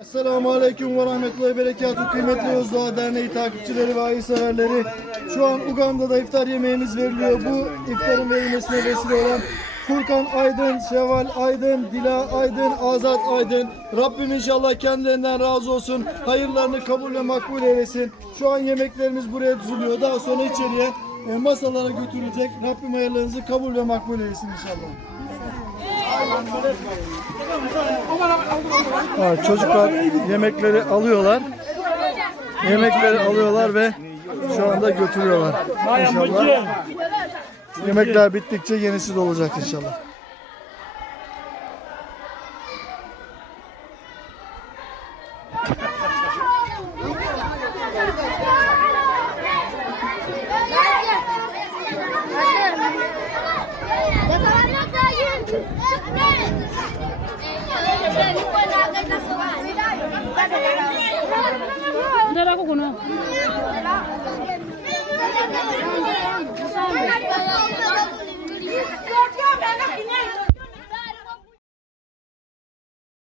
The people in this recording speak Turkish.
Esselamu Aleyküm ve Rahmetullahi Berekatuhu kıymetli Özdoğa Derneği takipçileri ve ayı Şu an Uganda'da iftar yemeğimiz veriliyor. Bu iftarın verilmesine vesile olan Furkan Aydın, Şevval Aydın, Dila Aydın, Azat Aydın. Rabbim inşallah kendilerinden razı olsun. Hayırlarını kabul ve makbul eylesin. Şu an yemeklerimiz buraya düzülüyor. Daha sonra içeriye e, masalara götürülecek. Rabbim hayırlarınızı kabul ve makbul eylesin inşallah. Evet, çocuklar yemekleri alıyorlar. Yemekleri alıyorlar ve şu anda götürüyorlar. İnşallah. Yemekler bittikçe yenisi de olacak inşallah. Dala ko kuno. Dala ko kuno.